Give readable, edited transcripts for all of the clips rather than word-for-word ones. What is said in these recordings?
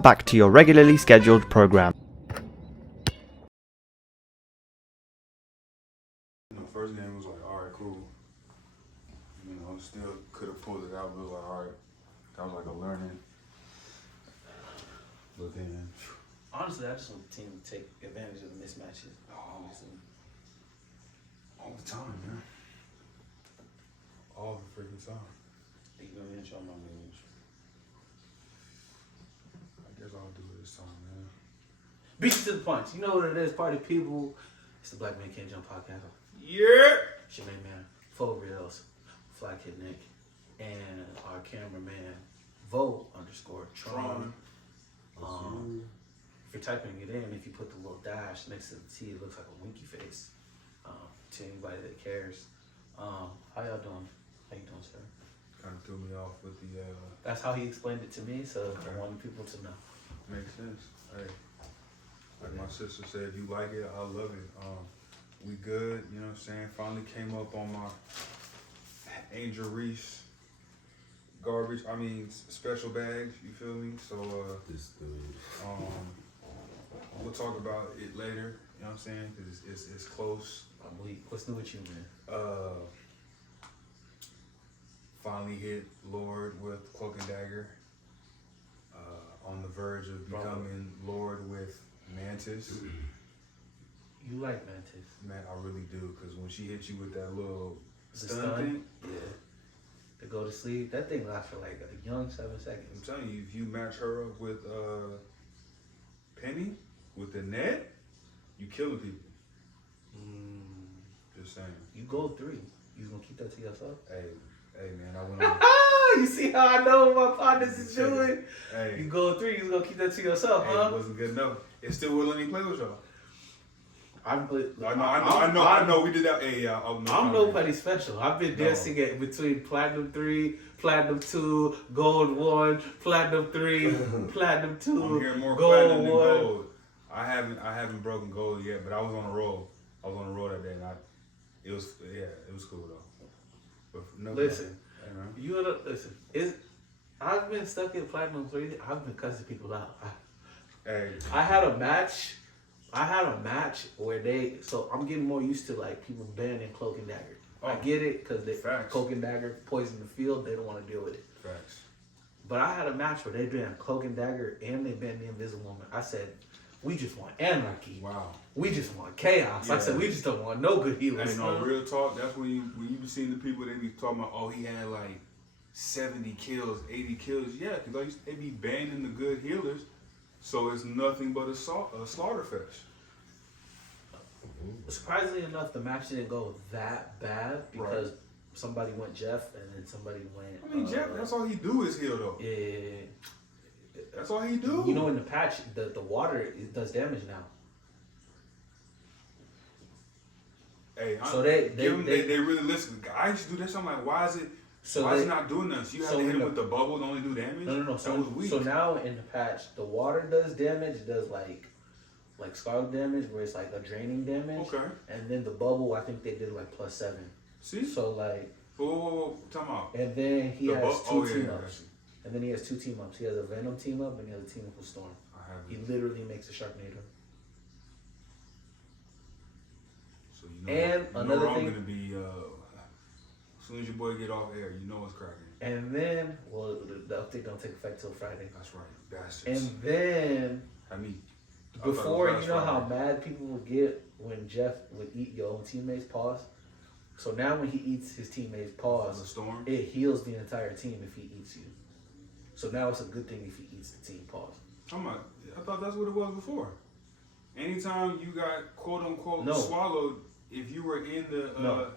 Back to your regularly scheduled program. First game was like, all right, cool. Still could have pulled it out, but it was like, all right. That was like a learning. But then, honestly, I just want the team to take advantage of the mismatches. All the time, man. All the freaking time. You know what I mean? Show my moves. I guess I'll do it this time, man. Beat you to the punch. You know what it is, party people. It's the Black Man Can't Jump podcast. Yeah. It's your main man, Faux Reels, Fly Kid Nick, and our cameraman, Vo_Tron. If you're typing it in, if you put the little dash next to the T, it looks like a winky face. To anybody that cares. How y'all doing? How you doing, sir? Kind of threw me off with the. That's how he explained it to me, so I wanted people to know. Makes sense. Hey, like my sister said, you like it, I love it. We good, you know what I'm saying? Finally came up on my Angel Reese special bags, you feel me? So, we'll talk about it later, you know what I'm saying? Cause it's close. What's new with you, man? Finally hit Lord with Cloak and Dagger. On the verge of becoming Lord with Mantis. You like Mantis? Man, I really do, because when she hit you with that little stun thing. Yeah. To go to sleep, that thing lasts for like a young 7 seconds. I'm telling you, if you match her up with Penny, with the net, you killing people. Just saying. You go 3. You gonna keep that to yourself? Hey man, I went on. You see how I know what my partners is doing? Hey. You go 3, you gonna keep that to yourself, huh? It wasn't good enough. It still will let me play with y'all. I know. We did that. Hey, y'all. I'm nobody special. I've been dancing at between Platinum 3, Platinum 2, Gold 1, Platinum 3, Platinum 2, I'm hearing more Gold platinum than 1. gold. I haven't broken gold yet, but I was on a roll. That day, and it was cool though. But no. Listen, I've been stuck in Platinum 3. I've been cussing people out. I had a match where so I'm getting more used to like people banning Cloak and Dagger. I get it because Cloak and Dagger poison the field. They don't want to deal with it. Facts. But I had a match where they banned Cloak and Dagger and they banned the Invisible Woman. I said, we just want anarchy. Wow. We just want chaos. Yeah. I said, we just don't want no good healers. Hey, no, real talk. That's when you be seeing the people, they be talking about, oh, he had like 70 kills, 80 kills. Yeah, because they be banning the good healers. So it's nothing but a slaughter fest. Surprisingly enough, the match didn't go that bad because somebody went Jeff and then somebody went. I mean, Jeff, that's all he do is heal though. Yeah. That's all he do. You know, in the patch, the water does damage now. Hey, so they really listen. I used to do this. I'm like, why is it not doing this? You have to hit him with the bubble to only do damage? No. That was weak. So now in the patch, the water does damage. It does like scarlet damage, where it's like a draining damage. Okay. And then the bubble, I think they did like +7. See? So like. Whoa, time out. And then he has two team-ups. And then he has 2 team-ups. He has a Venom team-up and he has a team-up with Storm. He literally makes a Sharknado. So you know, and another thing, I'm gonna be as soon as your boy get off air, you know what's cracking. And then, well, the update don't take effect till Friday. That's right, bastards. And then, before, you know how mad people would get when Jeff would eat your own teammates' paws. So now when he eats his teammates' paws, it heals the entire team if he eats you. So now it's a good thing if he eats the team paws. I thought that's what it was before. Anytime you got quote unquote swallowed, if you were in the I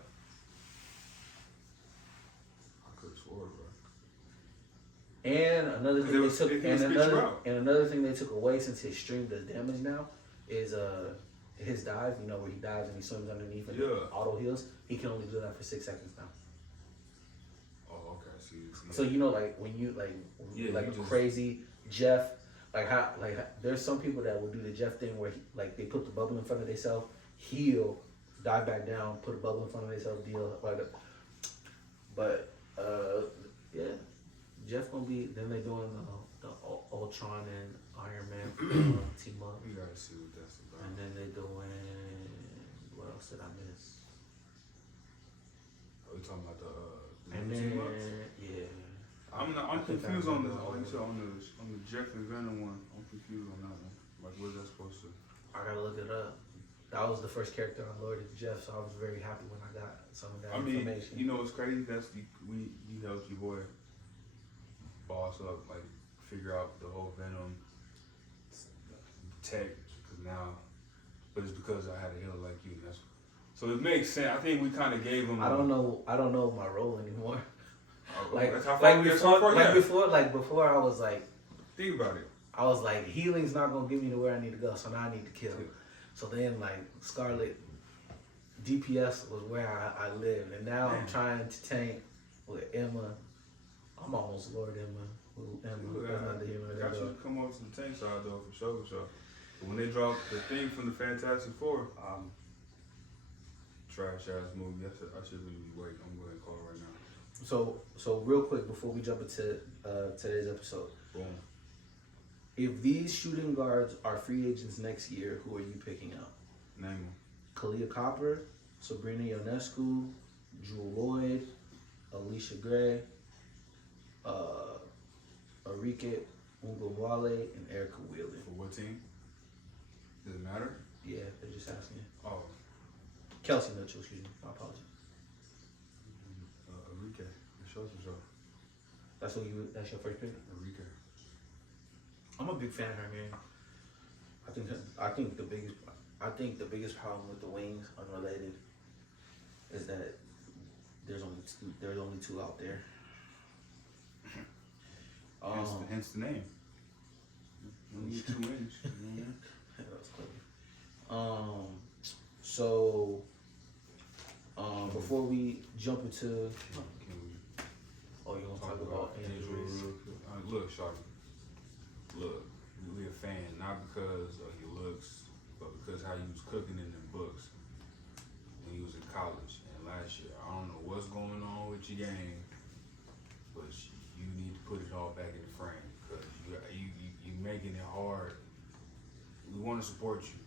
could have swore, bro. And another thing they took away since his stream does damage now is his dive. You know, where he dives and he swims underneath and auto heals. He can only do that for 6 seconds now. Oh, okay. See. So you know, like when you crazy Jeff, there's some people that will do the Jeff thing where they put the bubble in front of themselves, heal, dive back down, put a bubble in front of themselves, deal like that. But yeah, Jeff gonna be. Then they doing the Ultron and Iron Man team up. We gotta see what that's about. And then they doing. What else did I miss? Are we talking about the and team then ups? yeah. I'm confused on this. Like you said, on the Jeff and Venom one. I'm confused on that one. Like, what's that supposed to? I gotta look it up. That was the first character I loaded, Jeff. So I was very happy when I got some of that information. You know, it's crazy. You helped your boy boss up, like figure out the whole Venom tech. Cause now, but it's because I had a healer like you. So it makes sense. I think we kind of gave him. I don't know my role anymore. Before I was like, think about it. I was like, healing's not gonna get me to where I need to go, so now I need to kill. So then like Scarlet DPS was where I lived, and now I'm trying to tank with Emma. I'm almost Lord Emma. I got you to come over to the tank side though for sure. But when they dropped the thing from the Fantastic Four, trash ass movie. I shouldn't even wait. I'm going to call it right now. So real quick before we jump into today's episode. Boom. If these shooting guards are free agents next year, who are you picking up? Name them. Kalia Copper, Sabrina Ionescu, Jewel Lloyd, Alicia Gray, Arike Ungwale, and Erica Wheeler. For what team? Does it matter? Yeah, they're just asking. Oh. Kelsey Mitchell, excuse me. My apologies. Arike. For sure. That's your first pick? Arike. I'm a big fan of her, man. I think the biggest problem with the Wings, unrelated, is that there's only two out there. Hence the name. You need 2 wings. That was clever. So before we jump into, you want to talk about injuries? Look, Shawty. Look, we're a fan not because of your looks, but because how you was cooking in them books when you was in college and last year. I don't know what's going on with your game, but you need to put it all back in the frame because you making it hard. We want to support you.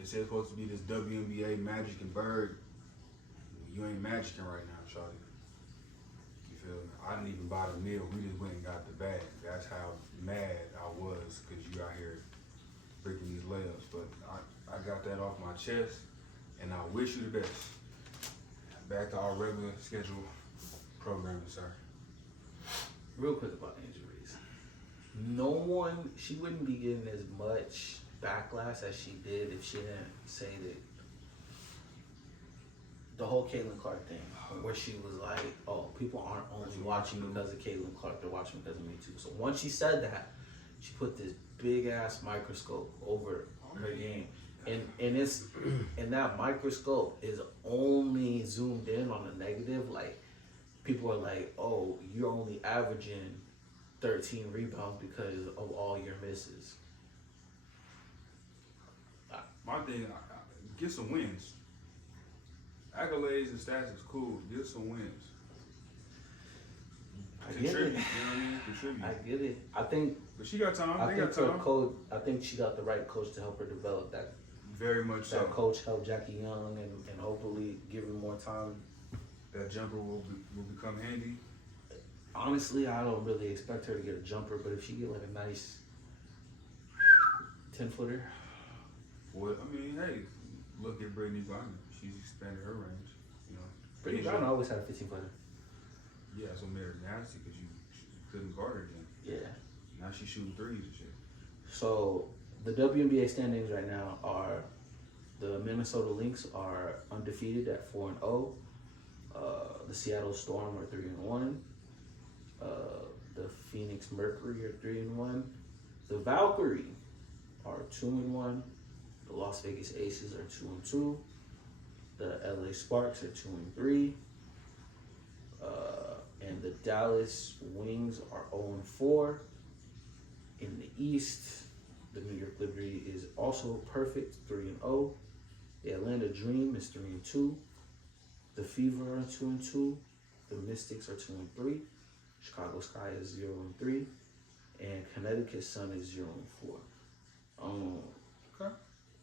It's supposed to be this WNBA Magic and Bird. You ain't magicking right now, Shawty. You feel me? I didn't even buy the meal. We just went and got the bag. That's how mad I was because you out here breaking these layups. But I got that off my chest, and I wish you the best. Back to our regular schedule programming, sir. Real quick about injuries. She wouldn't be getting as much backlash as she did if she didn't say that the whole Caitlin Clark thing, where she was like, oh, people aren't only watching because of Caitlin Clark, they're watching because of me too. So once she said that, she put this big ass microscope over her game. And that microscope is only zoomed in on the negative. Like, people are like, oh, you're only averaging 13 rebounds because of all your misses. My thing, get some wins. Accolades and stats is cool. Get some wins. Contribute. You know what I mean? Contribute. I get it. I think. But she got time. I think she got the right coach to help her develop that. Very much so. That coach helped Jackie Young and hopefully give her more time. That jumper will become handy. Honestly, I don't really expect her to get a jumper, but if she get like a nice 10-footer. Well, I mean, hey, look at Brittany Griner. She's expanded her range. You know, Brittany Griner always had a 15-footer. Yeah, so made her nasty because you couldn't guard her then. Yeah. Now she's shooting threes and shit. So the WNBA standings right now are: the Minnesota Lynx are undefeated at 4-0. The Seattle Storm are 3-1. The Phoenix Mercury are 3-1. The Valkyrie are 2-1. The Las Vegas Aces are 2-2. The LA Sparks are 2-3. And the Dallas Wings are 0-4. In the East, the New York Liberty is also perfect, 3-0. The Atlanta Dream is 3-2. The Fever are 2-2. The Mystics are 2-3. Chicago Sky is 0-3, and Connecticut Sun is 0-4. Okay.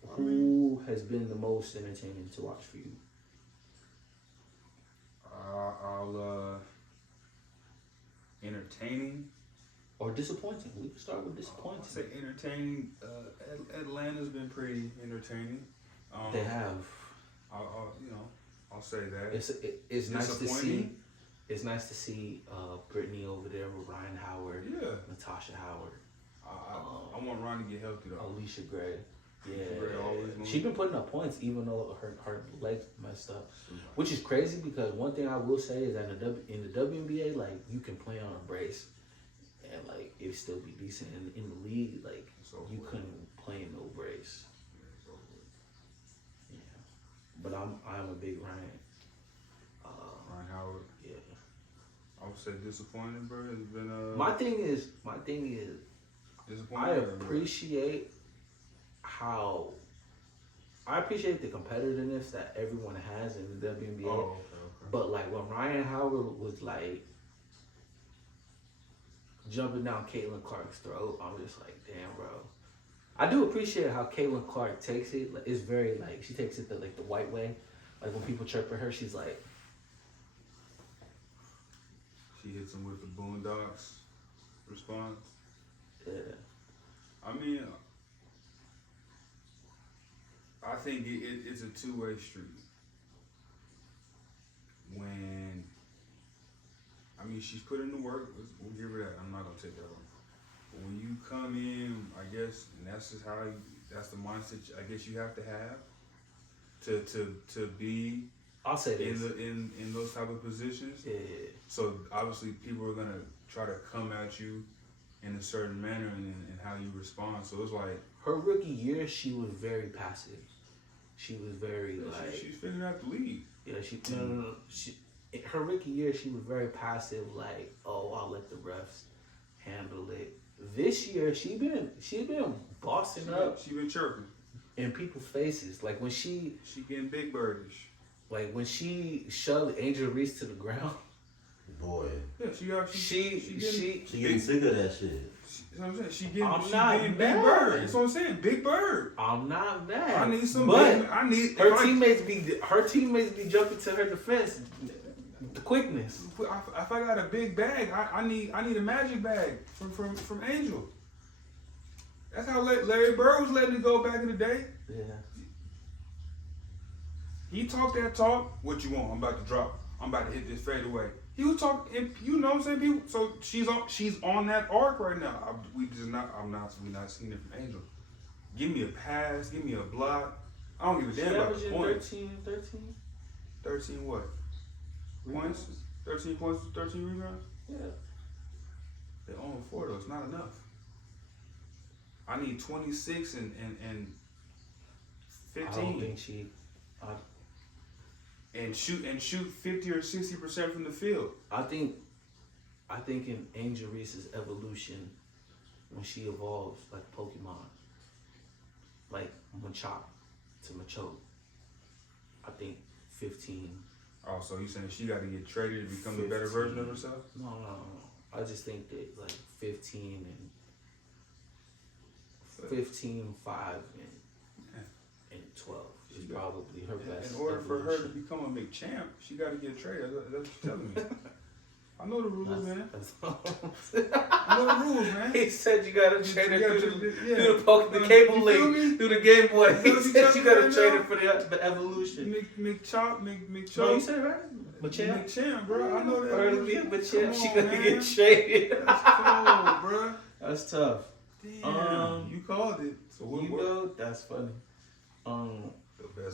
Who has been the most entertaining to watch for you? I'll entertaining or disappointing. We can start with disappointing. I'll say entertaining. Atlanta's been pretty entertaining. They have. I'll say that. It's nice to see. It's nice to see Brittany over there with Ryan Howard. Yeah. Natasha Howard. I want Ron to get healthy though. Alicia Gray. Yeah. Gray She's been putting up points even though her legs messed up. Which is crazy because one thing I will say is that in the WNBA, like, you can play on a brace and like it still be decent. In the league, like, you couldn't play in no brace. Yeah. But I'm a big Ryan. Ryan Howard. Yeah. I would say disappointing, bro. It's been My thing is disappointing. I appreciate the competitiveness that everyone has in the WNBA. Oh, okay. But like when Ryan Howard was like jumping down Caitlin Clark's throat, I'm just like, damn, bro. I do appreciate how Caitlin Clark takes it. Like, it's very like she takes it the white way. Like when people chirp at her, she's like. She hits him with the Boondocks response. Yeah. I mean, I think it's a two-way street. When, I mean, she's put in the work. We'll give her that. I'm not gonna take that one. But when you come in, I guess, and that's just that's the mindset I guess you have to have to be. I'll say this. In those type of positions. Yeah. So obviously people are gonna try to come at you in a certain manner and how you respond. So it's like her rookie year, she was very passive. She was very she's figuring out the league. Yeah, no. Her rookie year, she was very passive. Like, oh, I'll let the refs handle it. This year, she been bossing up. She been chirping in people's faces. Like when she getting big birdish. Like when she shoved Angel Reese to the ground. Boy. Yeah, she getting sick of that shit. You know what I'm saying? She getting big bird. That's what I'm saying. Big bird. I'm not mad. I need some. But her teammates be jumping to her defense. The quickness. If I got a big bag, I need a magic bag from Angel. That's how Larry Bird was letting it go back in the day. Yeah. He talked that talk. What you want? I'm about to drop. I'm about to hit this fadeaway. He was talking, you know what I'm saying? People. So she's on that arc right now. We not seeing it from Angel. Give me a pass. Give me a block. I don't give a damn about the points. 13? 13 what? Points? 13 points, 13 rebounds? Yeah. They own 4 though. It's not enough. I need 26 and 15. I don't think she. And shoot 50 or 60% from the field. I think in Angel Reese's evolution, when she evolves like Pokemon, like Machop to Machoke, I think 15. Oh, so you saying she got to get traded to become 15. A better version of herself? No. I just think that like 15 and 15, 5 and 12. Is probably her best. In order for her to become a McChamp, she got to get traded. That's what you're telling me. I know the rules, man. I know the rules, man. He said you got to trade her through the cable link, through the Game Boy. He said you got to trade her for the evolution. McChamp. No, you said it right. McChamp, bro. I know that. For her to be a McChamp, she got to get traded. That's cool, bro. That's tough. Damn, you called it. So know, that's funny.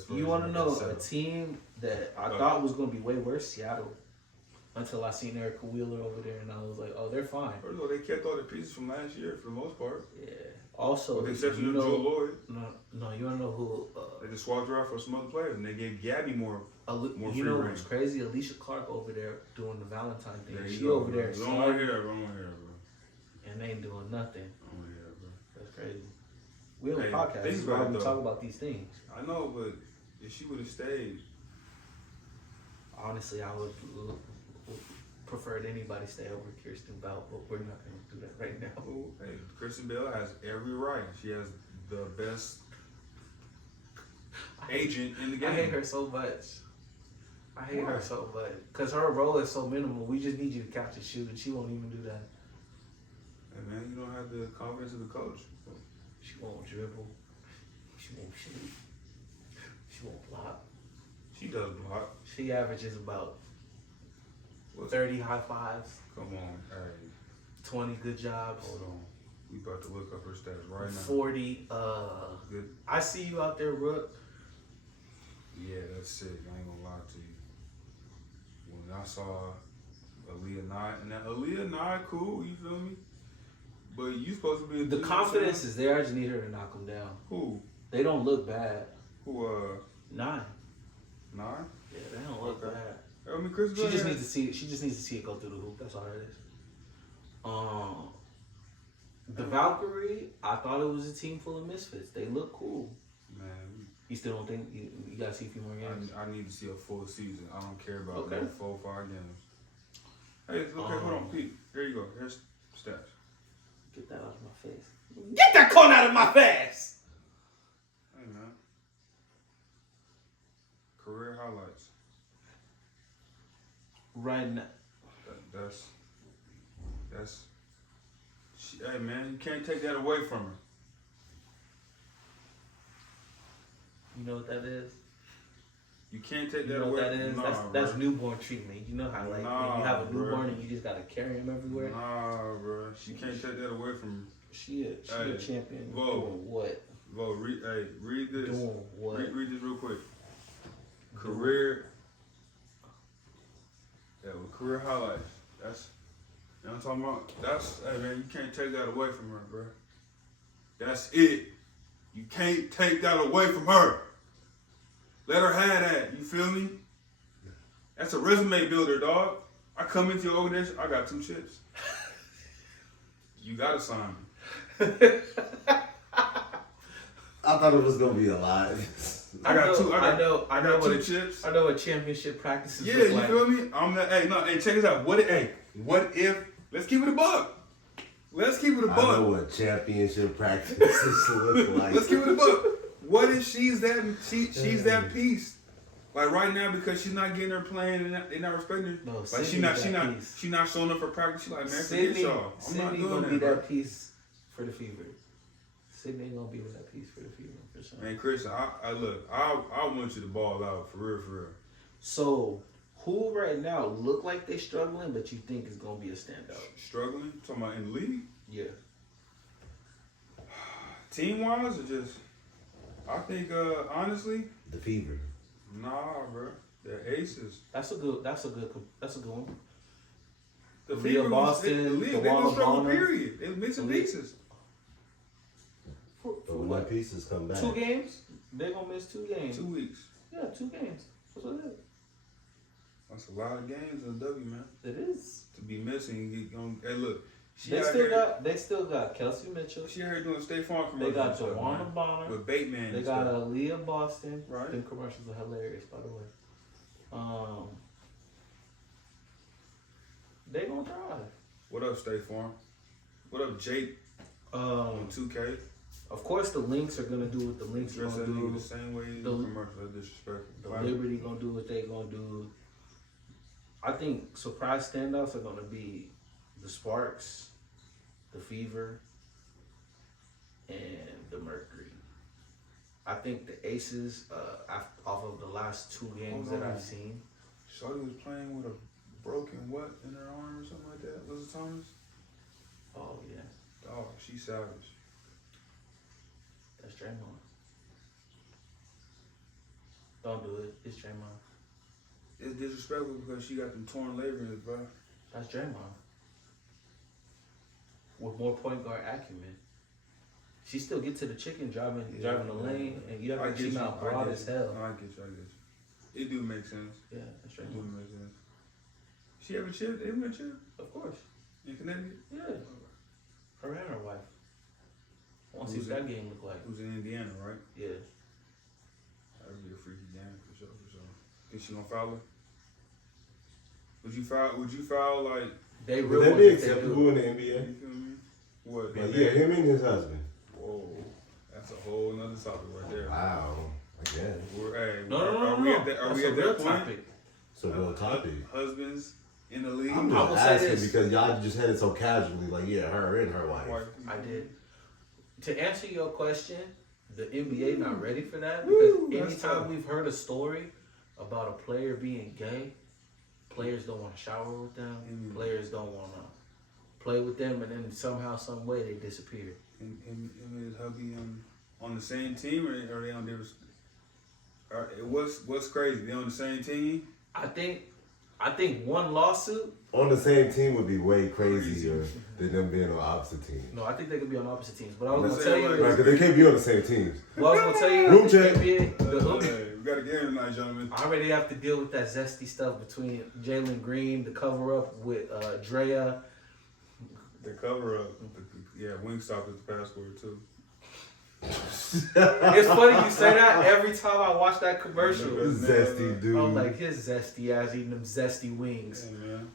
You want to know a team that I thought was going to be way worse? Seattle. Until I seen Erica Wheeler over there, and I was like, oh, they're fine. First of all, they kept all the pieces from last year for the most part. Yeah. Also, with the exception of Joe Lloyd. No, you want to know who? They just swapped her out for some other players, and they gave Gabby more you know what's crazy? Alicia Clark over there doing the Valentine thing. There She over there. I don't want to hear that, bro. And they ain't doing nothing. I don't want to hear that, bro. That's crazy. We have a podcast. This is why we talk about these things. I know, but if she would have stayed, honestly, I would. preferred anybody stay over Kirsten Bell, but we're not going to do that right now. Oh, hey, Kristen Bell has every right. She has the best agent in the game. I hate her so much. I hate her so much. Because her role is so minimal. We just need you to catch and shoot, and she won't even do that. Hey, man, you don't have the confidence of the coach. She won't dribble. She won't shoot. She won't block. She does block. She averages about 30 high fives. Come on, hey. 20 good jobs. Hold on. We about to look up her stats right now. 40. Good. I see you out there, Rook. Yeah, that's sick. I ain't gonna lie to you. When I saw Aaliyah Nye, and that Aaliyah Nye, cool, you feel me? But you supposed to be The confidence is there. I just need her to knock them down. Who? They don't look bad. Who? 9. 9? Yeah, they don't look bad. I mean, Chris. She just needs to see. She just needs to see it go through the hoop. That's all it is. The Valkyrie. I thought it was a team full of misfits. They look cool. Man, you still don't think you gotta see a few more games? I need to see a full season. I don't care about Okay. 4 or 5 games. Hey, okay, hold on, Pete. Here you go. Here's stats. Get that out of my face. Get that corn out of my face! Hey, man. Career highlights. Right now. Hey, man, you can't take that away from her. You know what that is? You can't take You that know away. what that is? Nah, That's bro. newborn treatment. You know how, like, when you have a newborn and you just gotta carry him everywhere? Nah, bro. She can't take that away from her. She a champion. Whoa. Doing what? Whoa, read this. Doing what? Read this real quick. Career. Yeah, well, career highlights. That's, you know what I'm talking about? That's, hey, man, you can't take that away from her, bro. That's it. You can't take that away from her. Let her have that. You feel me? That's a resume builder, dog. I come into your organization, I got 2 chips. You gotta sign me. I thought it was gonna be a lot. I got 2 what chips. I know what championship practices Yeah, look you like. feel me? I'm not. Hey, check this out. What if? Let's keep it a buck. Let's keep it a I buck. know what championship practices look like. Let's keep it a buck. What if she's that piece? Like right now, because she's not getting her playing and they're not respecting her. No, like she not showing up for practice. She's like, man, forget y'all. I'm not doing gonna that. be Bro. that piece for the Fever. Sydney gonna be that piece for the Fever for sure. Man, Christian, I want you to ball out for real. So, who right now look like they struggling, but you think is gonna be a standout? Struggling? Talking about in the league? Yeah. Team wise or just? I think honestly. The Fever. Nah, bro. They're aces. That's a good one. The Leah Fever Boston, the league, the they gonna struggle. Bonner. Period. They missing pieces. For But when what? the pieces come back. 2 games? They're gonna miss 2 games. 2 weeks. Yeah, 2 games. That's what it is. That's a lot of games in W, man. It is. To be missing, hey, look. They still got Kelsey Mitchell. She out here doing State Farm They commercials. got Joanna Bonner. With Bateman. They and got stuff. Leah Boston. Right. Them commercials are hilarious, by the way. They gonna drive. What up, State Farm? What up, Jake? On 2K. Of course, the Lynx are gonna do what the Lynx are Dress gonna that nigga do. the same way you The- do commercial. That's disrespectful. The Liberty gonna do what they gonna do. I think surprise standouts are gonna be the Sparks, the Fever, and the Mercury. I think the Aces, off of the last 2 games that I've seen. Shorty was playing with a broken what in her arm or something like that. Was it Thomas? Oh yeah, Dog, she savage. that's Draymond. Don't do it. It's Draymond. It's disrespectful because she got them torn labrums, bro. That's Draymond. With more point guard acumen. She still get to the chicken driving the lane, and you have to keep out broad as hell. I get you. It do make sense. Yeah, that's It do Draymond. make sense. She ever chipped? They ever chipped? Of course. In Connecticut? Yeah. Her and her wife. I want to see Who's what it? that game look like. Who's in Indiana, right? Yeah. That'd be a freaky game for sure. Think she gonna foul her? Would you foul like? They Would real that ones be if they acceptable do. in the NBA? You feel me? What? Like, yeah, him and his husband. Whoa, that's a whole nother topic right there. Wow. I guess. No. Are we at that point? Topic. It's a real topic. Husbands in the league. I'm I will just say asking this. because y'all just had it so casually, like, yeah, her and her wife. I did. To answer your question, the NBA not ready for that because anytime we've heard a story about a player being gay, players don't want to shower with them. Players don't want to play with them, and then somehow, some way, they disappear. And his hubby on the same team, or are they on different? What's crazy? They on the same team? I think one lawsuit. On the same team would be way crazier than them being on opposite teams. No, I think they could be on opposite teams. But I was gonna tell you. Right, because they can't be on the same teams. What I was gonna tell you. Room the check. NBA, We got a game tonight, gentlemen. I already have to deal with that zesty stuff between Jalen Green, the cover up with Drea. The cover up. Yeah, Wingstop is the password too. It's funny you say that every time I watch that commercial. Zesty dude. I'm like, his zesty ass eating them zesty wings. Yeah, man.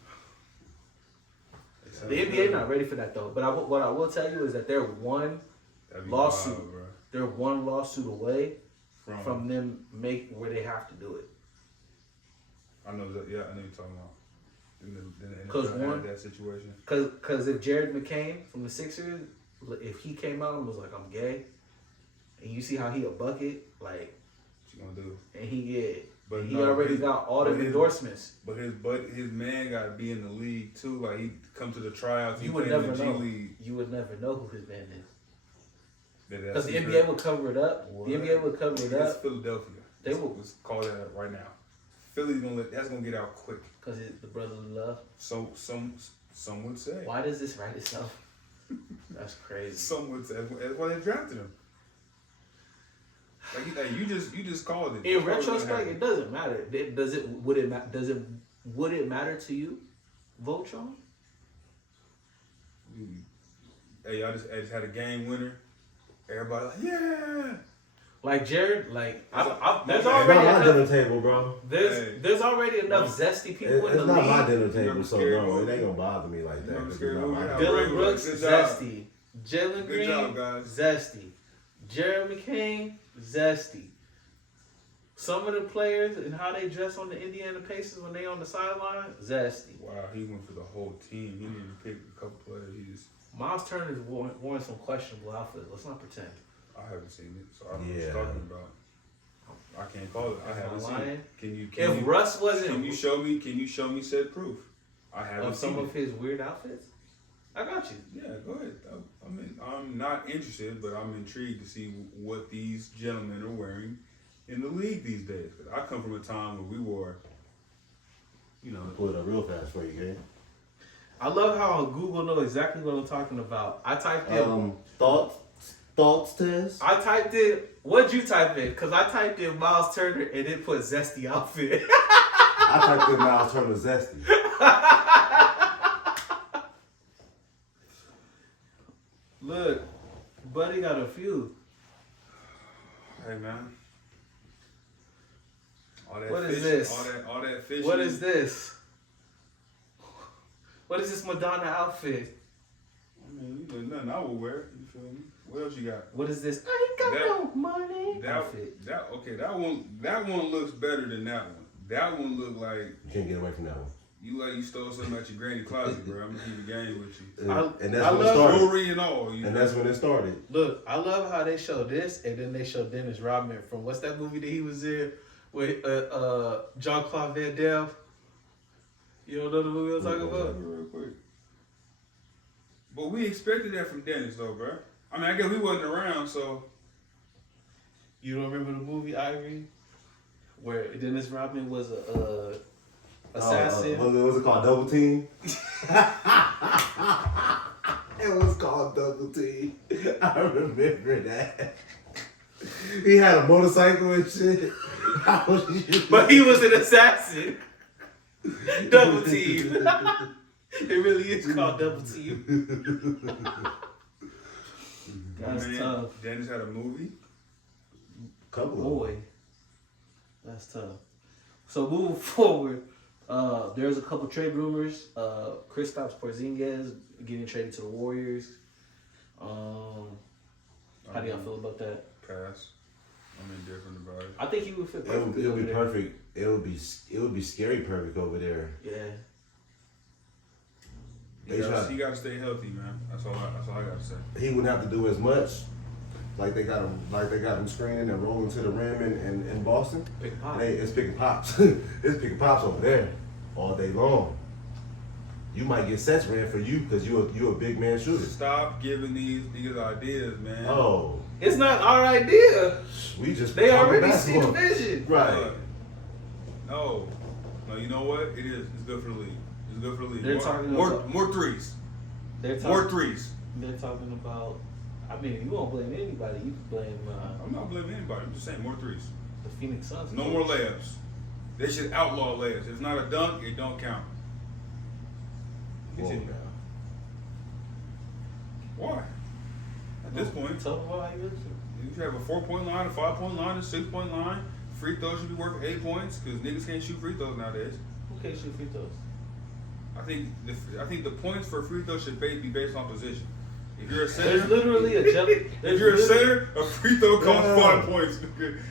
The NBA not ready for that though. But what I will tell you is that they're one lawsuit. Wild, bro. They're one lawsuit away from them make where they have to do it. I know that. Yeah, I know you're talking about. Because that situation. Because if Jared McCain from the Sixers, if he came out and was like, I'm gay, and you see how he a bucket, like, What you gonna do? and he No, already got all the endorsements. But his man got to be in the league too. Like he come to the tryouts. You would never the G know. League. You would never know who his man is. Because Because the NBA would cover it up. What? The NBA would cover it It's up Philadelphia. Let's call that right now. Philly's that's gonna get out quick. because it's the brotherly love. So some would say. Why does this write itself? That's crazy. Some would say that's why they drafted him. Like you just called it. In retrospect, it doesn't matter. Would it matter to you, Voltron? Hey, I just had a game winner. Everybody like, yeah. Like Jared, like there's It's already not my dinner enough. table, bro. There's already enough zesty people in It's the not my league. dinner table, so Scary no, it movie. ain't gonna bother me like that. Remember 'cause Scary it's not my Movie? dinner Dylan table. Brooks, Good job. zesty. Jalen Good Green, job, guys. zesty. Jared McCain, zesty. Some of the players and how they dress on the Indiana Pacers when they on the sideline, zesty. Wow, he went for the whole team. He needed to pick a couple players. He just Miles Turner's wearing some questionable outfits. Let's not pretend. I haven't seen it, so I don't know what Yeah. you're talking about. I can't call it. I haven't seen lying? it. Can you? If Russ wasn't Can you show me? Can you show me said proof? I haven't of seen some it. of his weird outfits, I got you. Yeah, go ahead. I mean, I'm not interested, but I'm intrigued to see what these gentlemen are wearing in the league these days. 'Cause I come from a time where we wore, Pull it up real fast for you, gang. I love how Google knows exactly what I'm talking about. I typed in. Thoughts test. I typed in. What'd you type in? Cause I typed in Miles Turner and it put zesty outfit. I typed in Miles Turner zesty. Look, buddy got a few. hey man, all that What is fish, this? all that fish. What is this? What is this Madonna outfit? I mean, there's nothing I would wear. You feel me? What else you got? What is this? I ain't got no money. Outfit. That one looks better than that one. That one look like You can't get away from that one. you stole something out your granny closet, bro. I'm gonna keep the game with you. And that's I when it love started. Jewelry and all. And that's when it started. Look, I love how they show this and then they show Dennis Rodman from what's that movie that he was in with Jean-Claude Van Damme? You don't know the movie I'm talking about? Real quick. But we expected that from Dennis, though, bro. I mean, I guess we wasn't around, so. You don't remember the movie Ivory? Where Dennis Rodman was a assassin? What was it called? Double Team? It was called Double Team. I remember that. He had a motorcycle and shit. But he was an assassin. Double Team. It really is called Double Team. That's man, tough. Dennis had a movie. Couple of Boy, that's tough. So moving forward, There's a couple trade rumors. Kristaps Porziņģis getting traded to the Warriors. How do y'all feel about that? Pass. I'm indifferent about it. I think he would fit perfectly. It would be there. perfect. It would be scary perfect over there. Yeah. He got to stay healthy, man. That's all I got to say. He wouldn't have to do as much. Like they got him screening and rolling to the rim in Boston. Pick pop. Hey, it's picking pops. It's picking pops over there all day long. You might get sets ran for you because you a big man shooter. Stop giving these niggas ideas, man. Oh, It's not our idea. we just They talking already see the basketball. vision. Right. No, you know what? It is. It's good for the league. It's good for the league. They're talking more about- more threes. They're More threes. They're talking about. I mean, you won't blame anybody. You can blame I'm not blaming anybody. I'm just saying more threes. the Phoenix Suns. No more layups. They should outlaw layups. If it's not a dunk, it don't count. Whoa, Continue. now. Why? At this point, Tell them why you listen. you should have a 4-point line, a 5-point line, a 6-point line. Free throws should be worth 8 points because niggas can't shoot free throws nowadays. Who can't shoot free throws? I think the points for free throws should be based on position. If you're a There's center, literally a jump. if you're a center, a free throw costs 5 points.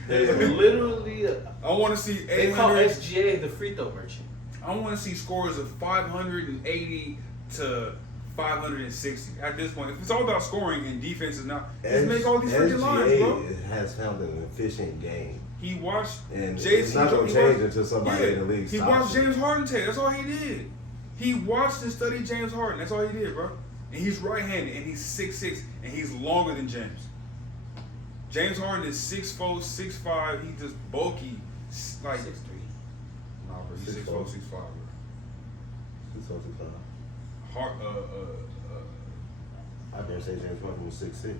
There's literally a. I want to see They call 800. SGA the free throw merchant. I want to see scores of 580 to 560 at this point. If it's all about scoring and defense is not, just make all these freaking lines, bro. has found an efficient game. He watched And JC. it's not going to change until somebody in the league He stops watched it. James Harden take. That's all he did. He watched and studied James Harden. That's all he did, bro. And he's right-handed, and he's 6'6", and he's longer than James. James Harden is 6'4", 6'5". He's just bulky, like 6'3". Nah, bro, he's 6'4", 6'5", bro. I dare say James Harden was 6'6".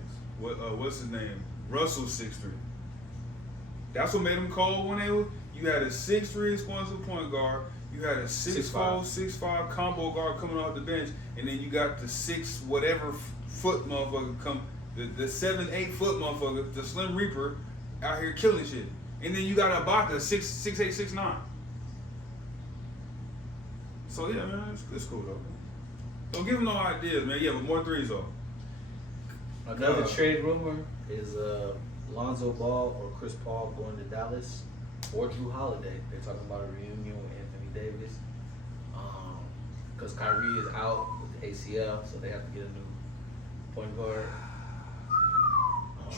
What's his name? Russell 6'3". That's what made him cold when you had a 6'3" explosive point guard, you had a 6'4", 6'5" combo guard coming off the bench, and then you got the 6 whatever foot motherfucker come, the 7-8 foot motherfucker, the Slim Reaper out here killing shit, and then you got Ibaka 6'8", 6'9". So yeah, man, it's cool though. Don't give him no ideas, man. Yeah, but more threes though. Another trade rumor is Lonzo Ball or Chris Paul going to Dallas or Drew Holiday. They're talking about a reunion with Anthony Davis because Kyrie is out with the ACL, so they have to get a new point guard.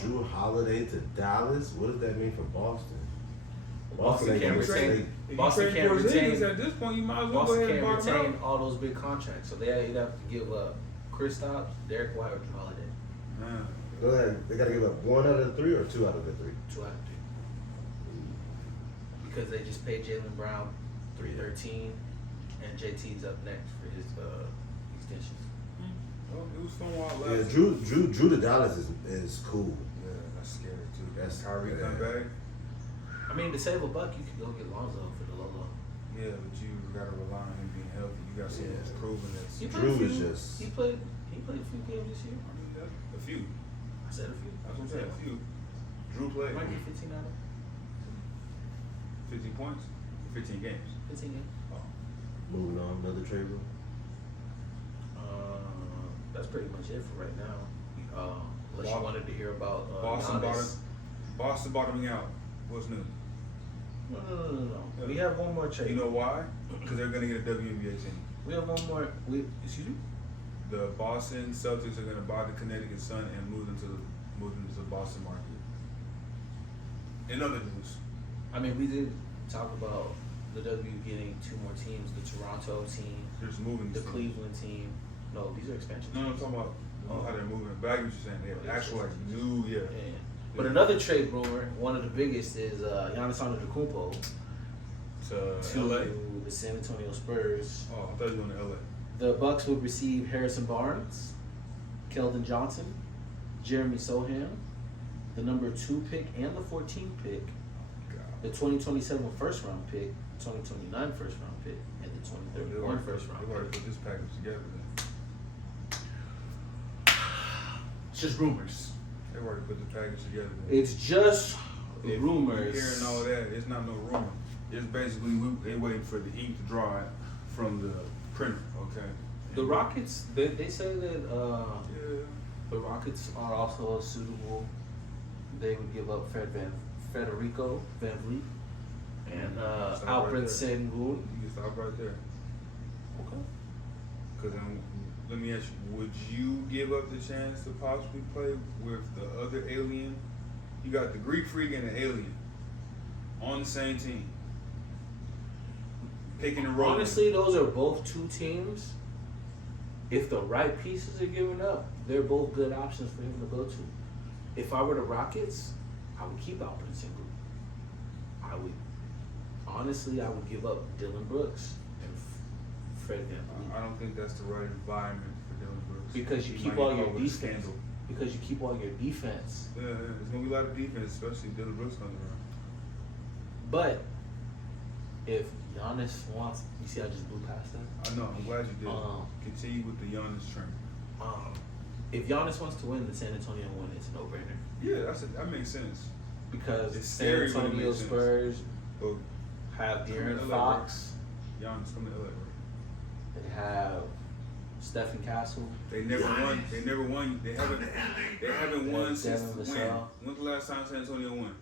Drew Holiday to Dallas? What does that mean for Boston? Boston ain't can't gonna retain. stay. If Boston you trade can't retain. Porzingis at this point, you might as well Boston go ahead can't and bottom retain out. all those big contracts, so they'd have to give up Kristaps, Derek White, or Drew Holiday. Man. Go ahead. They got to give up 1 out of the 3 or 2 out of the 3? 2 out of 3. Because they just paid Jaylen Brown $313, and JT's up next for his extension. Well, it was fun while Yeah, last. Drew to Dallas is cool. Yeah, that's scary too. That's- Kyrie come yeah. back. I mean, to save $1, you could go get Lonzo for the low low. Yeah, but you gotta rely on him being healthy. You got someone who's proven this. He Drew played a is few. just- He played a few games this year. I mean, a few. I said a few. That's what I'm saying. A few. Drew played Might get 15 out of 15 points, 15 games. 15 games. Moving on, another trade room. That's pretty much it for right now. Unless you Boston- wanted to hear about Boston Giannis. Boston bottoming out. What's new? No. Yeah. We have one more trade. You know why? Because they're gonna get a WNBA team. We have one more. Excuse me? The Boston Celtics are gonna buy the Connecticut Sun and move them to the Boston market. In other news, I mean, we did talk about the W getting 2 more teams: the Toronto team, they're just moving the these teams. Cleveland team. No, these are expansion No, I'm teams. talking about how they're moving. Back what you're saying. They have actual like new, yeah. Yeah. But another trade rumor, one of the biggest, is Giannis Antetokounmpo To to LA. the San Antonio Spurs. Oh, I thought you were going to LA. The Bucks would receive Harrison Barnes, Keldon Johnson, Jeremy Sohan, the number 2 pick and the 14th pick, the 2027 first round pick, 2029 first round pick, and the 2031 first round They've already pick. put this package together. Then. It's just rumors. They've already put the package together. Then. It's just If rumors. you're hearing all that, it's not no rumor. It's basically they waiting for the ink to dry from the printer. Okay. The Rockets, they say that the Rockets are also suitable. They would give up Federico Van Vliet and Alfred Sengun. You can stop right there. Okay. Because let me ask you, would you give up the chance to possibly play with the other alien? You got the Greek Freak and the alien on the same team. Picking and rolling. Honestly, those are both two teams. If the right pieces are given up, they're both good options for him to go to. If I were the Rockets, I would keep Alfred Sengun. I would give up Dylan Brooks and Fred VanVleet. I don't think that's the right environment for Dylan Brooks. Because you keep all your defense. Because you keep all your defense. Yeah, there's gonna be a lot of defense, especially if Dylan Brooks comes around. But if Giannis wants, you see, I just blew past that. I know. I'm glad you did. Continue with the Giannis trend. If Giannis wants to win, the San Antonio win. It's a no-brainer. Yeah, that makes sense. Because It's San scary when it Antonio makes sense. Spurs But have De'Aaron LA, Fox. Giannis coming to LA. They have Stephen Castle. They never won. They haven't won since Devin when? Vassell. When's the last time San Antonio won?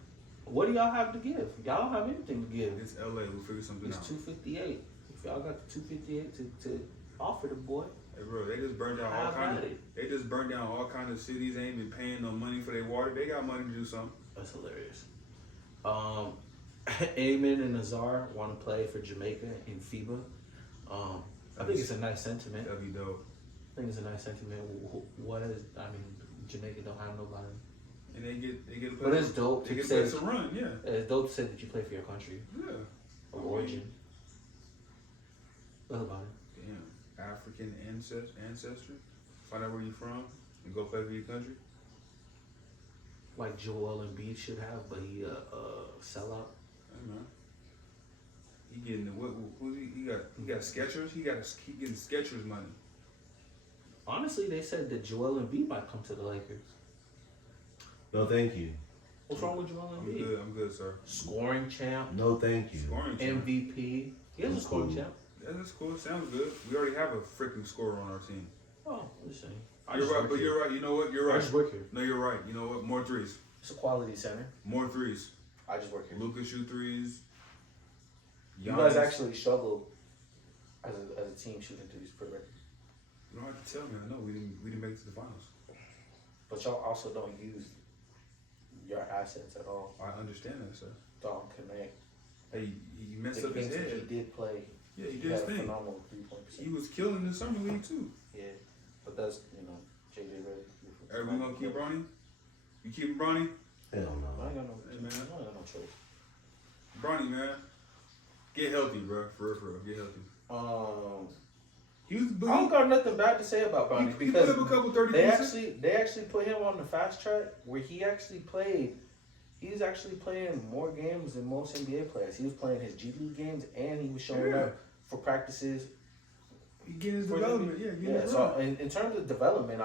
What do y'all have to give? Y'all don't have anything to give. It's LA. We'll figure something It's out. 258. If y'all got the 258 to offer the boy, Hey bro, they just burned down all Have kind at of. it. They just burned down all kind of cities. They ain't been paying no money for their water. They got money to do something. that's hilarious. Amen and Ausar want to play for Jamaica in FIBA. I think it's a nice sentiment. That'd be dope. I think it's a nice sentiment. Jamaica don't have nobody. And they get a place. But it's dope They to get a say. place to run. Yeah. It's dope to say that you play for your country Yeah. of origin. What about it? Damn. African ancestry. Find out where you're from and go play for your country. Like Joel Embiid should have, but he sellout. Hey man. He getting the what? Who's he got? He got Skechers. He getting Skechers money. Honestly, they said that Joel Embiid might come to the Lakers. No, thank you. What's wrong with Joel I'm Embiid? good. I'm good, sir. Scoring champ, No, thank you. Scoring champ. MVP. He is a scoring Cool. champ. Yeah, that's cool. Sounds good. We already have a freaking scorer on our team. Oh, listen. You're right, but you're right. You know what? You're I right. just work here. No, you're right. You know what? More threes. It's a quality center. More threes. I just work here. Lucas shoot threes. You guys actually struggle as a team shooting threes per record. You don't have to tell me. I know we didn't make it to the finals. But y'all also don't use your assets at all. I understand that, sir. Don't connect. Hey, he messed The up his games that he head. did play, Yeah, he he did his had a thing. phenomenal 3-point He percentage. was killing the summer league too. Yeah, but that's, JJ Redick. Are we gonna keep Bronny? You keep Bronny? Hell I no. ain't got no, Hey, man. I ain't got no choice. Bronny, man. Get healthy, bro. For real. Get healthy. He was I don't got nothing bad to say about Bronny he because put up a couple 30 they pieces. actually put him on the fast track where he actually played. He's actually playing more games than most NBA players. He was playing his G League games and he was showing Yeah. up for practices. He getting his for development. the- Yeah, getting Yeah. his So in terms of development,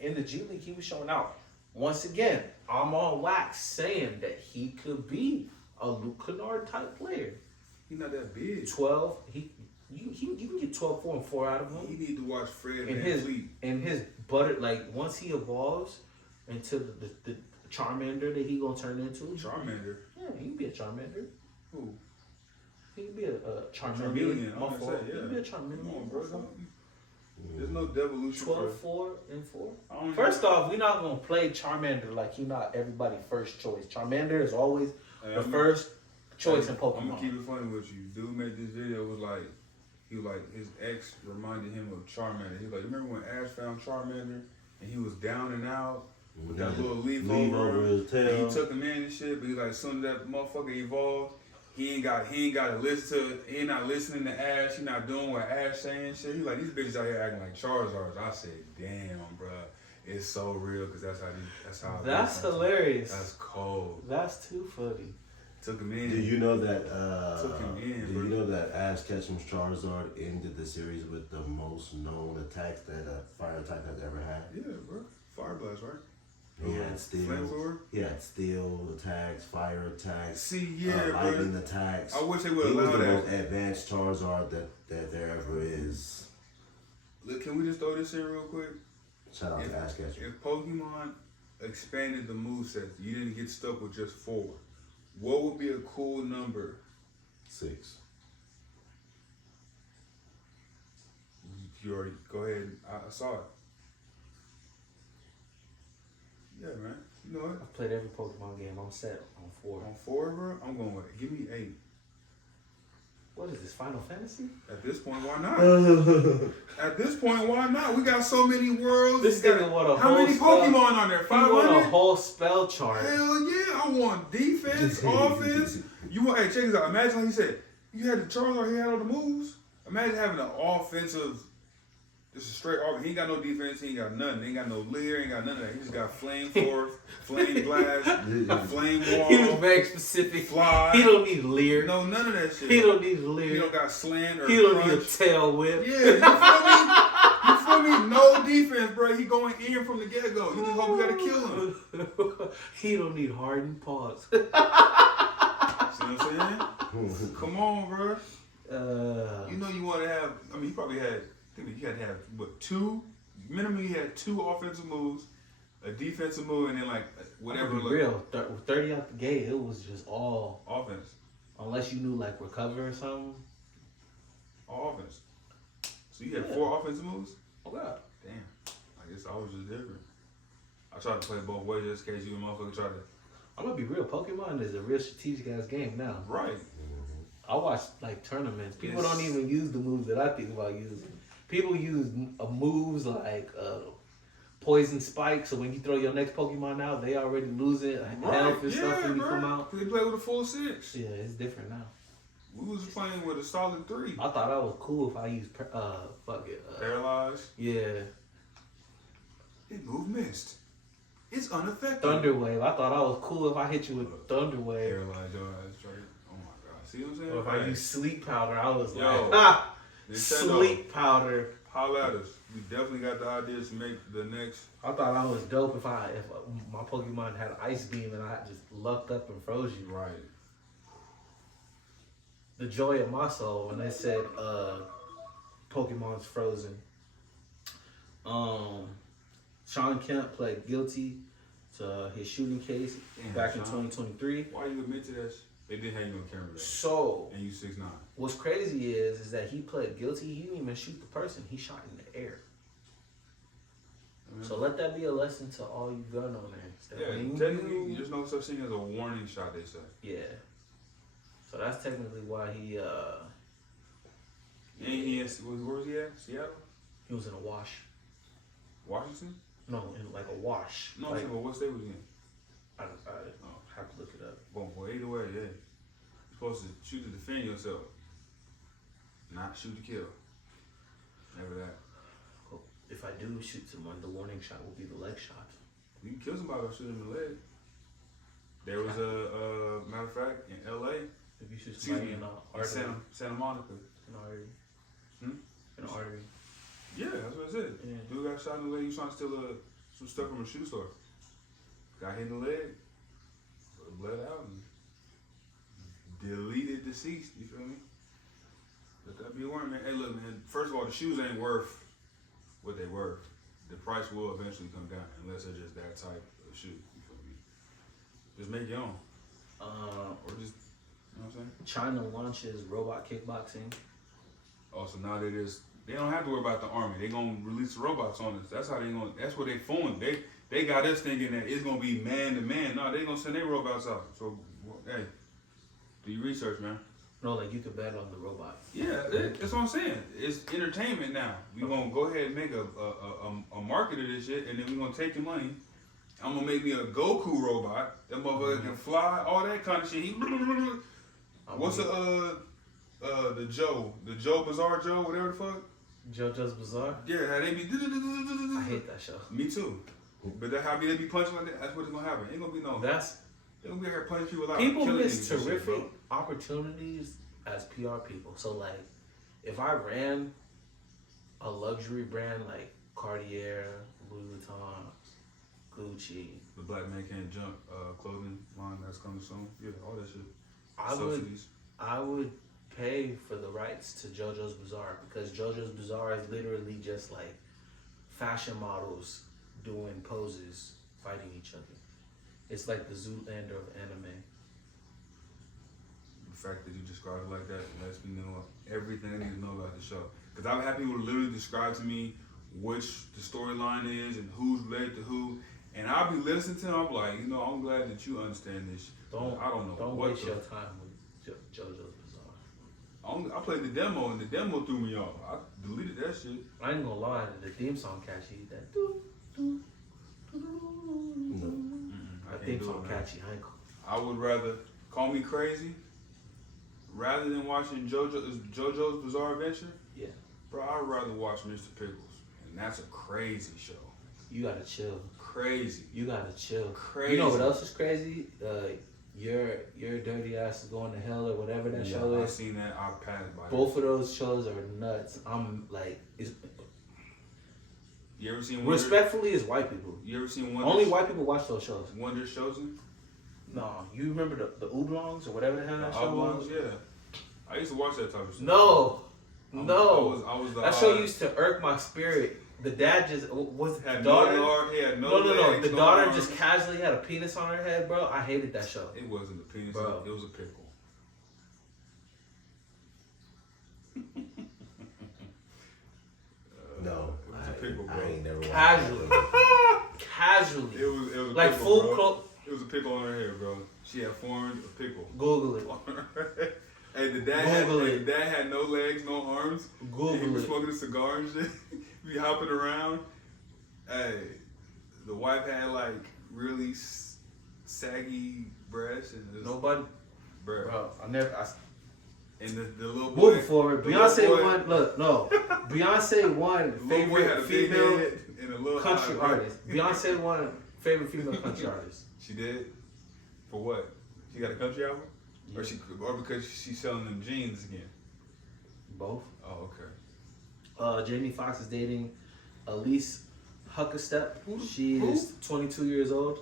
in the G League, he was showing out. Once again, I'm on wax saying that he could be a Luke Kennard type player. He's not that big. 12. You can get 12, 4, and 4 out of him. He need to watch Fred In VanVleet. his butter, like once he evolves into the Charmander that he gonna turn into. Charmander. Yeah, he can be a Charmander. Who? He can be a Charmander. Charmeleon. I'm gonna say, He yeah. can be a Come Charmander. on, bro. There's no devolution 12, for 4, and 4. I don't First know. off, we're not gonna play Charmander like he not everybody's first choice. Charmander is always Hey, the I'm first choice in I'm gonna Pokemon. keep it funny with you. Dude made this video he was like his ex reminded him of Charmander. He was like, remember when Ash found Charmander and he was down and out with that little leaf over him? his tail. And he took him in and shit, but he like, as soon as that motherfucker evolved, he ain't got to listen to, he ain't not listening to Ash, he not doing what Ash saying and shit. He like, these bitches out here acting like Charizards. I said, damn, bro, it's so real because That's hilarious. That's cold. That's too funny. Took him in. Do you know that? Took him in, do bro. you know that Ash Ketchum's Charizard ended the series with the most known attacks that a fire type has ever had? Yeah, bro. Fire Blast, right? He had Flamethrower? He had steel attacks, fire attacks. See, yeah, lightning attacks. I wish they would allow that. He was the most advanced Charizard that there ever is. Look, can we just throw this in real quick? Shout out to Ash Ketchum. If Pokemon expanded the moveset, you didn't get stuck with just 4, what would be a cool number? 6. You already, go ahead. I saw it. Yeah, man. You know what? I've played every Pokemon game. I'm set on 4. On 4, bro? I'm going with it. Give me 8. What is this, Final Fantasy? At this point, why not? At this point, why not? We got so many worlds. This nigga want a How whole many spell. Pokemon are there? 500? He want a whole spell chart. Hell yeah, I want defense, offense. You want? Hey, check this out. Imagine like he said, you had the Charizard, he had all the moves. Imagine having an offensive, just a straight offense. He ain't got no defense, he ain't got nothing. He ain't got no leer, he ain't got none of that. He just got flame force, flame blast, flame wall. He was very specific. Fly. He don't need leer. No, none of that shit. He don't need He leer. don't got slant or He don't crunch. need a tail whip. Yeah, you feel me? You feel me? No defense, bro. He going in from the get-go. You just hope you gotta kill him. He don't need hardened paws. See what I'm saying? Come on, bro. You know you want to have. I mean, you probably had. I think you had to have what 2? Minimum, you had 2 offensive moves, a defensive move, and then like whatever. To be real, 30 out the gate, it was just all offense. Unless you knew like recover or something. All offense. So you had 4 offensive moves. Oh God. Damn. I guess I was just different. I tried to play both ways just in case you and motherfucker try to. I'm gonna be real. Pokemon is a real strategic ass game now. Right. I watch like tournaments. People don't even use the moves that I think about using. People use moves like poison spike. So when you throw your next Pokemon out, they already losing health and stuff when you come out. They play with a full 6. Yeah, it's different now. We was playing with a solid 3. I thought that was cool if I used Paralyzed. Yeah. It move missed. It's unaffected. Thunder Wave. I thought that was cool if I hit you with Thunder Wave. Paralyzed your ass straight. Oh my god. See what I'm saying? Or if I use Sleep Powder, I was Yo, like, Nintendo, Sleep Powder. Holla at us. We definitely got the ideas to make the next. I thought I was dope if my Pokemon had Ice Beam and I just lucked up and froze you. Right. The joy of my soul when they said Pokemon's frozen. Sean Kemp pled guilty to his shooting case back in 2023. Why you admit to that? They did have you on camera. Though. So, and you 6'9". What's crazy is that he pled guilty. He didn't even shoot the person. He shot in the air. So let that be a lesson to all you gun owners. Yeah, technically, there's no such thing as a warning shot, they say. Yeah. So that's technically why he. Where was he at? Seattle? He was in a wash. Washington? No, in like a wash. No, like, I'm saying, but what state was he in? I have to look it up. Well, either way, yeah. You're supposed to shoot to defend yourself, not shoot to kill. Never that. If I do shoot someone, the warning shot will be the leg shot. You can kill somebody by shooting in the leg. There was a matter of fact in L.A. If you shoot somebody in an artery. Santa Monica. An artery. Hmm? An artery. Yeah, that's what I said. Yeah. Dude got shot in the leg. He was trying to steal some stuff from a shoe store. Got hit in the leg. Bled out and deleted deceased. You feel me? Let that be a warning, man. Hey, look, man. First of all, the shoes ain't worth what they worth. The price will eventually come down unless they're just that type of shoe. You feel me? Just make your own. Or just, you know what I'm saying? China launches robot kickboxing. Oh, so now they don't have to worry about the army. They gonna release the robots on us. That's how they gonna. That's what they fooling. They got us thinking that it's gonna be man to man. No, they gonna send their robots out. So hey, do your research, man. No, like you could bet on the robot. Yeah, that's what I'm saying. It's entertainment now. We gonna go ahead and make a market of this shit, and then we gonna take your money. I'm gonna make me a Goku robot. That motherfucker can fly, all that kind of shit. What's the Joe Bizarre Joe, whatever the fuck? JoJo's Bizarre? Yeah, how they be. I hate that show. Me too. But that how they be punching like that. That's what it's gonna happen. Ain't gonna be no. They gonna be here punching people out. People miss terrific opportunities as PR people. So like, if I ran a luxury brand like Cartier, Louis Vuitton, Gucci. The Black Man Can't Jump clothing line that's coming soon. Yeah, all that shit. I would pay for the rights to JoJo's Bizarre because JoJo's Bizarre is literally just like fashion models doing poses, fighting each other. It's like the Zoolander of anime. The fact that you describe it like that lets me know everything I need to know about the show. Because I've had people literally describe to me which the storyline is and who's related to who. And I'll be listening to them. I'm like, you know, I'm glad that you understand this. I don't know. Don't waste your time with JoJo's Bizarre. I played the demo and the demo threw me off. I deleted that shit. I ain't gonna lie, the theme song catchy. That theme song catchy. I would rather call me crazy rather than watching JoJo's Bizarre Adventure. Yeah, bro, I'd rather watch Mr. Pickles, and that's a crazy show. You gotta chill. Crazy. You gotta chill. Crazy. You know what else is crazy? Your dirty ass is going to hell or whatever that show is. I've seen that. I passed by. Both of those shows are nuts. I'm like, you ever seen? Respectfully, it's white people. You ever seen Only white people watch those shows. Wonder Chosen? No, you remember the Oblongs or whatever the hell that show was? Yeah, I used to watch that type of stuff. No. I was that show used to irk my spirit. The dad just had daughter. No. Legs, The daughter just casually had a penis on her head, bro. I hated that show. It wasn't a penis, bro. It was a pickle. No, it was a pickle, bro. I ain't never Casually. It was a like pickle, full bro. It was a pickle on her head, bro. She had formed a pickle. Google it. Hey, the dad had no legs, no arms. Google he was it. smoking a cigar and shit. Be hopping around. Hey, the wife had like really saggy breasts and nobody. Bro, and the little boy. Moving forward, Beyonce won. Look, no, Beyonce won favorite female country artist. Beyonce won favorite female country artist. She did. For what? She got a country album, yeah. or because she's selling them jeans again. Both. Oh, okay. Jamie Foxx is dating Alyce Huckstepp. She is 22 years old.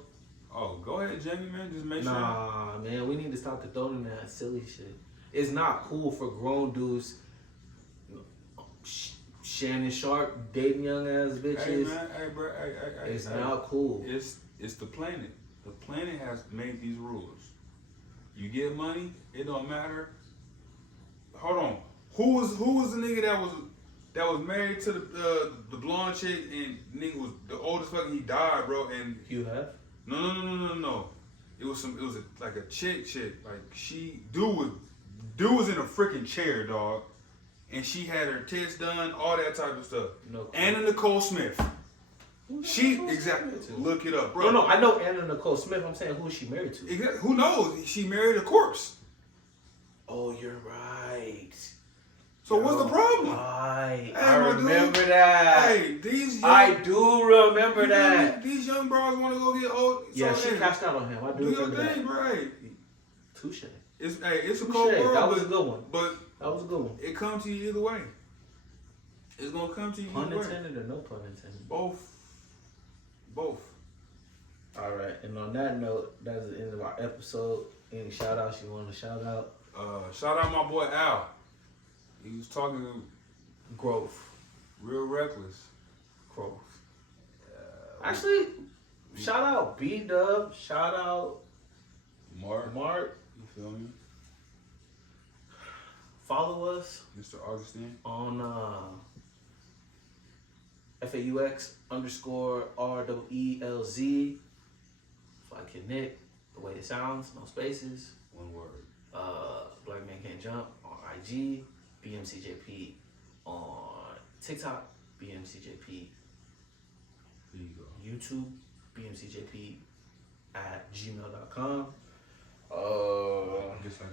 Oh, go ahead, Jamie, man. Just make sure. Nah, man, we need to stop condoning that silly shit. It's not cool for grown dudes. Shannon Sharp dating young ass bitches. Hey, man. Hey, bro. Hey. It's not cool. It's the planet. The planet has made these rules. You get money, it don't matter. Hold on. Who was the nigga that was married to the blonde chick and nigga was the oldest fucking, he died, bro, and Hugh Hef? No. It was like a chick. Like dude was in a freaking chair, dog. And she had her tits done, all that type of stuff. No. Anna Nicole Smith. Exactly. Look it up, bro. No, I know Anna Nicole Smith. I'm saying who is she married to? Exactly. Who knows? She married a corpse. Oh, you're right. So what's the problem? Right. Hey, I remember that. Hey, I do remember that. These young bros want to go get old. Yeah, she cashed out on him. I do remember that. Do your thing, bro. Touche. It's a cold world. That was a good one. But that was a good one. It comes to you either way. It's gonna come to you either way. Pun intended or no pun intended? Both. All right, and on that note, that's the end of our episode. Any shout outs you want to shout out? Shout out my boy Al. He was talking growth, real reckless growth. Actually, shout out B-Dub. Shout out Mark. You feel me? Follow us, Mr. Augustine, on FAUX_REELZ. Like your Nick, the way it sounds, no spaces. One word. Black Man Can't Jump on IG, BMCJP on TikTok, BMCJP. There you go. YouTube, BMCJP @gmail.com. I guess I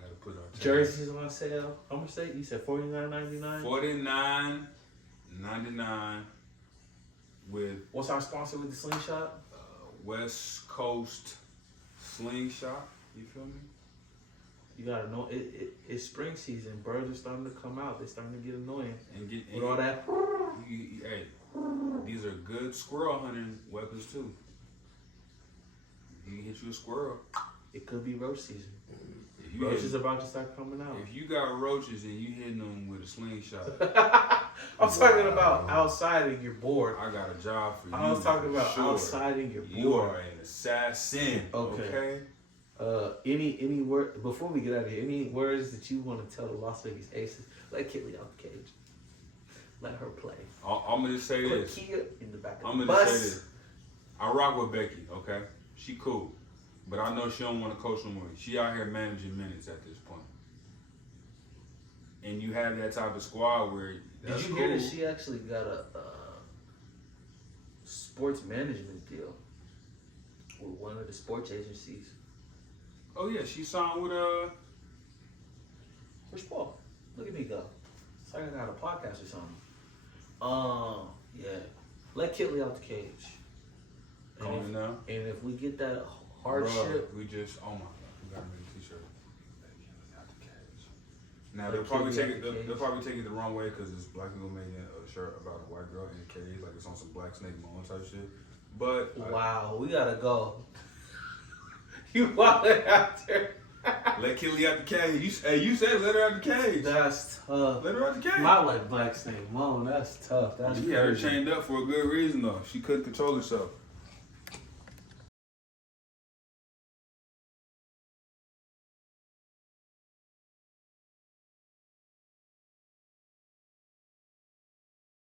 gotta put our jerseys on sale. How much say you said? $49.99. $49.99 with. What's our sponsor with the slingshot? West Coast Slingshot. You feel me? You gotta know it's spring season. Birds are starting to come out. They're starting to get annoying. And with all that. Hey, these are good. good squirrel hunting weapons too. You can hit you a squirrel. It could be roach season. If you Roaches about to start coming out. If you got roaches and you hitting them with a slingshot, I'm talking about outside your board. I got a job for you. I was talking about outside your board. You are an assassin. Okay. Any word before we get out of here? Any words that you want to tell the Las Vegas Aces? Let Kelly out the cage. Let her play. I'm gonna say Put this. Kia in the back of I'm the gonna bus. say this. I rock with Becky. Okay, she cool, but I know she don't want to coach no more. She out here managing minutes at this point. And you have that type of squad where that's Did you hear that she actually got a sports management deal with one of the sports agencies? Oh yeah, she signed with Where's Paul? Look at me go. It's like I got a podcast or something. Yeah. Let Kitley out the cage. Calling now. And if we get that hardship, we just oh my god, we gotta make a t-shirt. Now they'll probably take it the wrong way because it's black people making a shirt about a white girl in a cage, like it's on some Black Snake Moan type shit. But wow, we gotta go. You want it out there? Let Kelly out the cage. You said let her out the cage. That's tough. Let her out the cage. Not like Black Snake Moan. That's tough. That's you had her chained up for a good reason though. She couldn't control herself.